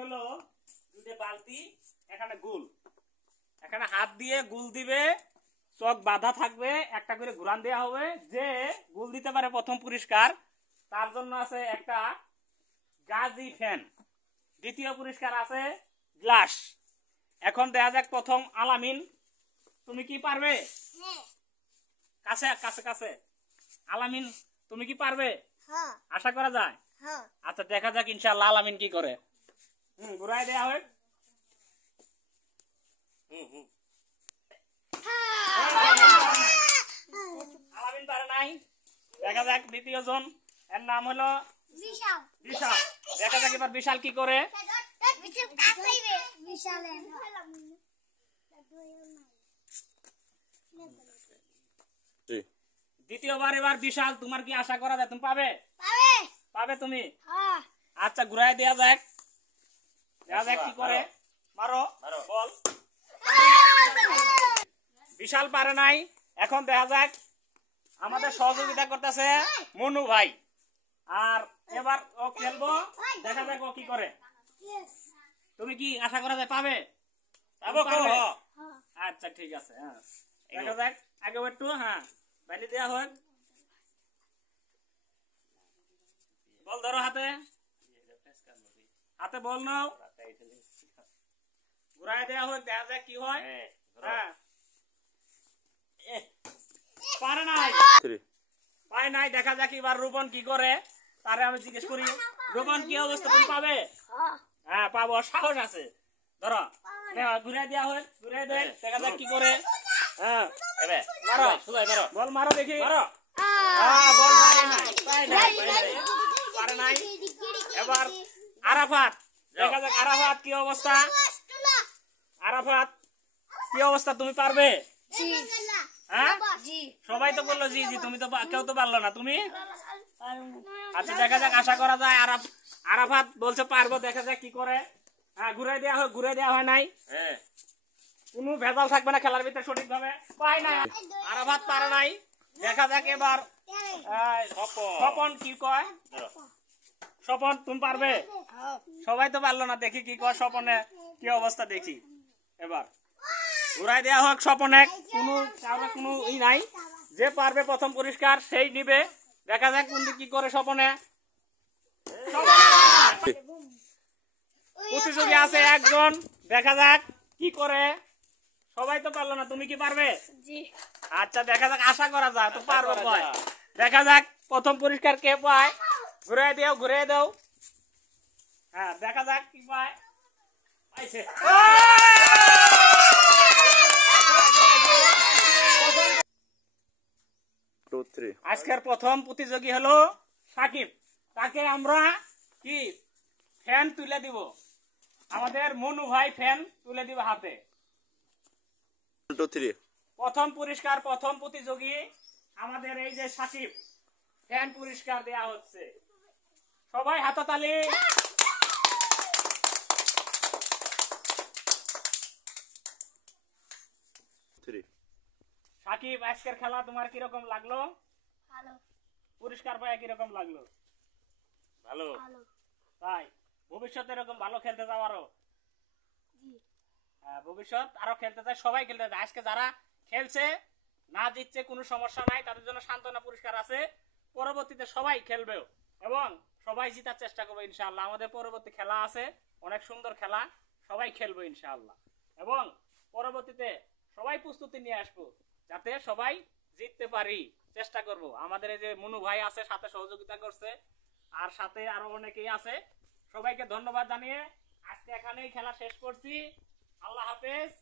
হলো দুটো বালতি, এখানে গুল, এখানে হাত দিয়ে গুল দিবে, চোখ বাঁধা থাকবে, একটা করে ঘুরান দেওয়া হবে। যে গুল দিতে পারে প্রথম পুরস্কার, তার জন্য আছে একটা গাজি ফ্যান। দ্বিতীয় পুরস্কার আছে গ্লাস। এখন দেখা যাক প্রথম আলামিন, তুমি কি পারবে? কাছে কাছে কাছে আলামিন, তুমি কি পারবে? আশা করা যায়। আচ্ছা দেখা যাক ইনশাআল্লাহ আলামিন কি করে। ঘুরাই দেয়া হয়। আলামিন পারে নাই। দেখা যাক দ্বিতীয় জন, এর নাম হলো বিশাল। দেখা যাক এবার বিশাল কি করে। দ্বিতীয়বার এবার বিশাল, তোমার কি আশা করা যায় তুমি পাবে? পাবে তুমি? আচ্ছা ঘুরাই দেয়া যাক, দেখা যাক কি করে। মারো বল। বিশাল পারে নাই। এখন দেখা যাক আমাদের সহযোগিতা করতেছে মনু ভাই, আর এবার ও খেলবো, দেখা যাক ও কি করে। তুমি কি আশা করা যায় পাবে? আচ্ছা ঠিক আছে, দেখা যাক। আগে একটু বাইরে দেওয়া হোক। বল ধরো হাতে, হাতে বল নাও, ঘুরাই দেওয়া হোক, দেখা যাক কি হয়। পারে নাই, পায় নাই। দেখা যাক এবার রোপন কি করে, তারে আমি জিজ্ঞেস করি। রোপন কি অবস্থা, তুমি পাবে? হ্যাঁ পাবো, সাহস আছে। ধরো ঘুরাই দেওয়া হোক, ঘুরাই দেয়, দেখা যাক কি করে। মারো বল, মারো দেখি। বল পারে নাই। এবার আরাফাত, দেখা যাক আরাফাত কি অবস্থা। আরাফাত কি অবস্থা, তুমি পারবে? হ্যাঁ সবাই তো বললো জি জি, তুমি তো কেউ তো পারলো না, তুমি? আচ্ছা দেখা যাক, আশা করা যায় আরাফাত বলছে পারবো, দেখা যাক কি করে। ঘুরাই দেওয়া হোক, ঘুরে দেওয়া হয় নাই। কোনো ভেজাল থাকবে না খেলার ভিতরে, সঠিক ভাবে পায় নাই। আরাফাত পারে নাই। দেখা যাক এবার স্বপন কি কয়। স্বপন তুমি পারবে? সবাই তো পারলো না, দেখি কি কয় স্বপনে কি অবস্থা, দেখি। এবার ঘুরাই দেওয়া হোক। স্বপনে কোনো ই নাই, যে পারবে প্রথম পুরস্কার সেই নিবে। দেখা যাক কোন কি করে স্বপনে। প্রতিযোগী আছে একজন, দেখা যাক কি করে। সবাই তো পারলো না, তুমি কি পারবে? আচ্ছা দেখা যাক, আশা করা যায় তো পারবো কয়। দেখা যাক প্রথম পুরস্কার কে পায়। ঘুরাই দাও, ঘুরাই দাও। দেখা যাক কি পায়। পাইছে। আজকের প্রথম প্রতিযোগী হলো সাকিব। তাকে আমরা কি ফ্যান তুলে দিব, আমাদের মনু ভাই ফ্যান তুলে দিব হাতে। প্রথম পুরস্কার, প্রথম প্রতিযোগী আমাদের এই যে সাকিব, ফ্যান পুরস্কার দেয়া হচ্ছে। সবাই হাততালি। সাকিব আজকের খেলা তোমার কিরকম লাগলো? ভালো। পুরস্কার পায় কিরকম লাগলো? ভালো। তাই ভবিষ্যতে এরকম ভালো খেলতে যাও আরো? ভবিষ্যৎ আরো খেলতে চাই, সবাই খেলতে চায়। আজকে যারা খেলছে না জিতছে কোনো সমস্যা নাই, তাদের জন্য সান্ত্বনা পুরস্কার আছে। পরবর্তীতে সবাই খেলবে এবং সবাই জিতার চেষ্টা করবে ইনশাআল্লাহ। আমাদের পরবর্তী খেলা আছে, অনেক সুন্দর খেলা, সবাই খেলবো ইনশাআল্লাহ। এবং পরবর্তীতে সবাই প্রস্তুতি নিয়ে আসবো, যাতে সবাই জিততে পারি, চেষ্টা করব। আমাদের এই যে মনু ভাই আছে সাথে সহযোগিতা করছে, আর সাথে আরো অনেকেই আছে। সবাইকে ধন্যবাদ জানিয়ে আজকে এখানেই খেলা শেষ করছি। আল্লাহ হাফেজ।